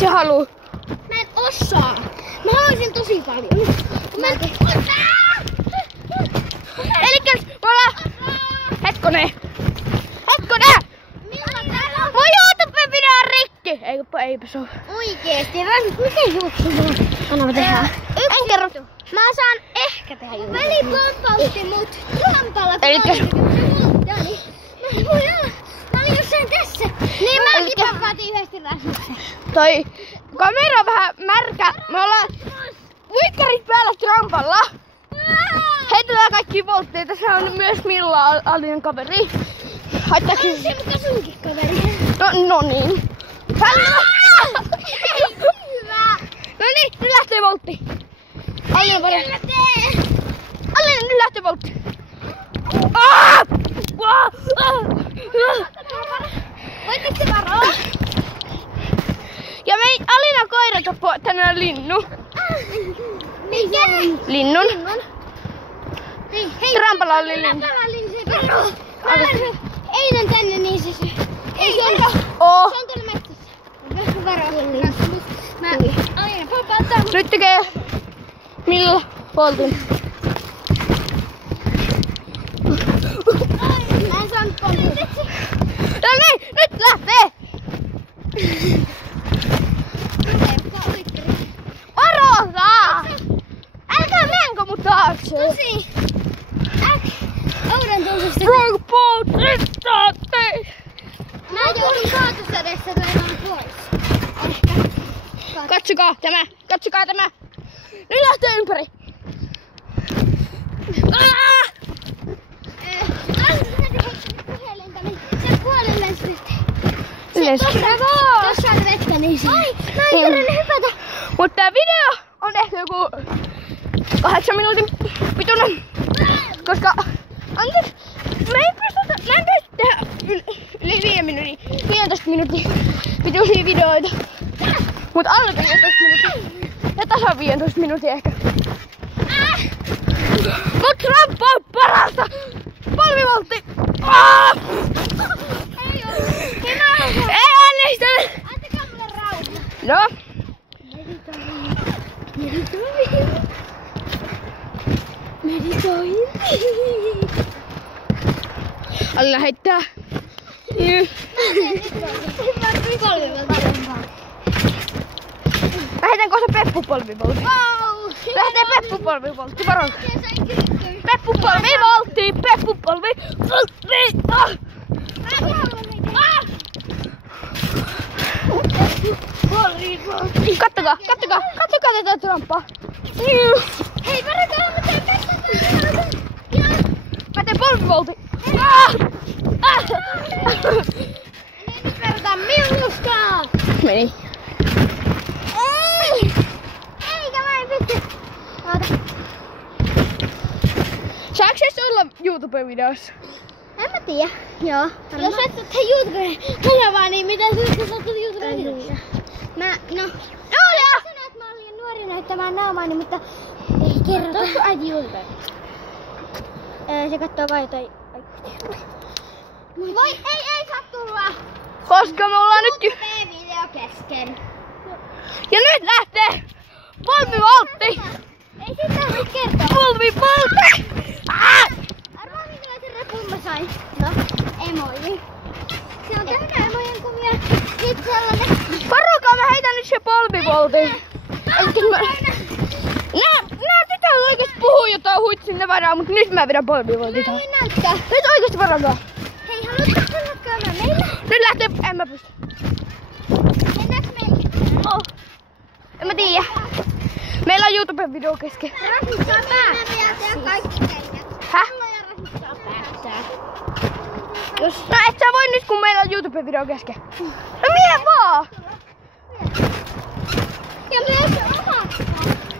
itse haluu. Mä en osaa. Mä haluaisin tosi paljon. Mä en osaa! Elikkäs me ollaan... Hetkonen! Mun YouTube-video on rikki! Eipä se oo. Oikeesti. Miten juoksu anna tehdään? En kerro. Mä saan ehkä tehdä juttu. Veli pompautti mut rampalla. Elikkäs... Mä olin jossain tässä. Niin mäkin pompautin yhdesti rasmukseen. Toi kamera on vähän märkä. Me ollaan muikkarit päällä trampalla. Heitetään kaikki voltteja. Tässä on myös Milla Alinen kaveri. Haittaako Se muka sunkin kaveri. No niin. No niin, nyt lähtee voltti. Alinen varmaan. Alinen, nyt lähtee voltti. Voitteko se varoa? Ja Alina koira tappoi tänään linnu. Mikä? Linnun. Hei, Trampalla oli linnu. Trampalla oli se perro. Einon tänne niin se syö. Ei se on. Oh. Se on tuolla metsässä. Voitko varoa? Mä Alina pompauttaa. Nyt tekee Milla voltin. Mä en saanut pompauttaa. No niin, nyt lähtee! Varoitaa! Älkää menkö mun taakse! Tosi. Oudon tuollaista. Rockboat-rittaatte! Mä joudun kaatosadessa tulemaan pois. Katsokaa tämä! Nyt lähtee ympäri! Se puolen lensi. Tossa on vettä niin se. Ai, mä en kerran hypätä. Mutta tää video on ehkä joku 8 minuutin pituinen. Koska mä en pysty tehdä yli 15 minuutin pituisia videoita. Mut alle 15 minuutin. Ja tasan 15 minuutin ehkä. Mut tramppa on parasta! Polvivoltti! Ei äänestele! Antakaa mulle rauha. Joo. Meditointi. Alina heittää. Lähetään kohta peppupolvivoltti. Lähetään peppupolvivoltti, varoita. Peppupolvivoltti, peppupolvivoltti. Kattokaa tätä tramppaa. Hei, varokaa, mä teen peppupolvivoltti. Mä teen polvivoltti. Nyt verrataan minuskaan. Meni. Eikä mä en pysty. Oota. Saaks se olla YouTube-videossa? En mä tiedä. Joo. Jos et saa tehdä YouTube-kanavaa, niin mitä sä saat YouTube-videossa? No. Sä näet, mä oon liian nuori näyttämään naamaani, mutta ei kerrota. Tuossa äiti YouTube. Se kattoo vaan jotain. Voi, ei saa tulla. Koska me ollaan nyt... TV-video kesken. Ja nyt lähtee polvivoltti! Ei sitä voi kertoa. Polvivoltti! Arvaa minkälaisen repun mä sain. No, emoji. Se on täynnä emojen kuvia. Sitten sellainen. Varokaa, mä heitän nyt se polvivoltin. Nää tytöt oikeesti puhuu jotain huitsin ne varaa, mutta nyt mä vedän polvivoltin. Mä voin näyttää. Nyt oikeesti varokaa. Hei, haluatko tulla käymään meillä? Nyt lähtee, en mä pysty. Mennäänkö meillä? Oh. En mä tiedä. Meillä on YouTube-video kesken. Rasittaa päässään. Kaikki keinät. Häh? Mulla ja rasittaa päässään. No et sä voi nyt, kun meillä on YouTube-video kesken. No mie vaan! Ja myös omat.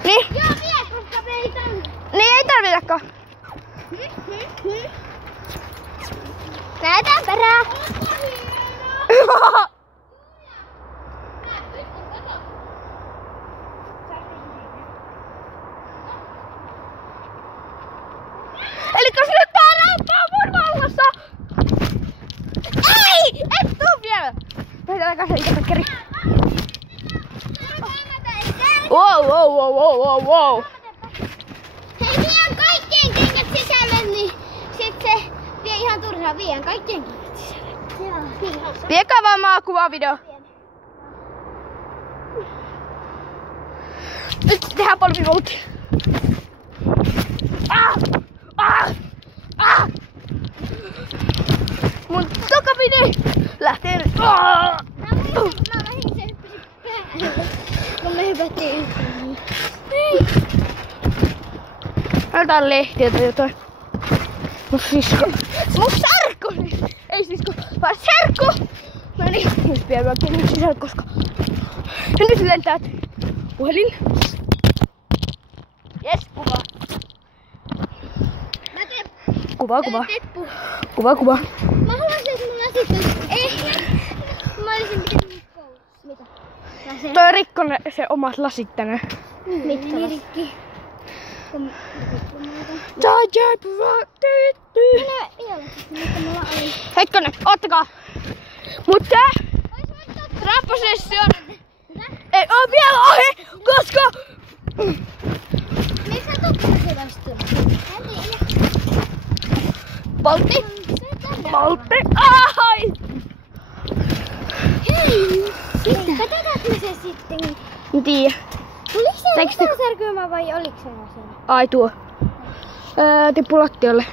Niin? Joo, vie, koska me ei tarvitse. Niin ei tarvitakaan. Näytään perää. Eli koska nyt tää ramppa on mun vallassa! Ei! Et tuu vielä! Tehdään takaisin ikäpäkkäri. Wow. Hei, vien kaikkien kengät sisälle, niin sit se vie ihan turhaan. Vien kaikkien kengät sisälle. Joo. Viekää vaan maakuvavideo. Nyt tehdään polvivoltti. Mun takapini lähtee nyt. Mä vahingossa hyppäsin päälle, kun me hypättiin yhteen. Hei! Näytään lehtiä tai jotain. Mun sisko. Mun särkku! Ei sisko, vaan särkku! No niin, nyt vielä kengät sisällä, koska... Ja nyt lentää puhelin. Jes, kuva. Mä teen Kuva. teppu. Kuva. Mä haluaisin, että mun lasit olisi... Mä olisin pitänyt koulussa. Mitä? Toi on rikkonen se omat lasit tänään. Mitkä niin rikki? Hetkinen, ottakaa. Mut tää raposession ei oo vielä ohi, koska... Miksi sä tukkasit astunut? Poltti. Ai! Hei! Katsotaanko me se sitten? En tiiä. Tuliko se mitään särkymää vai oliko se siellä? Ai tuo. Tippu lattialle.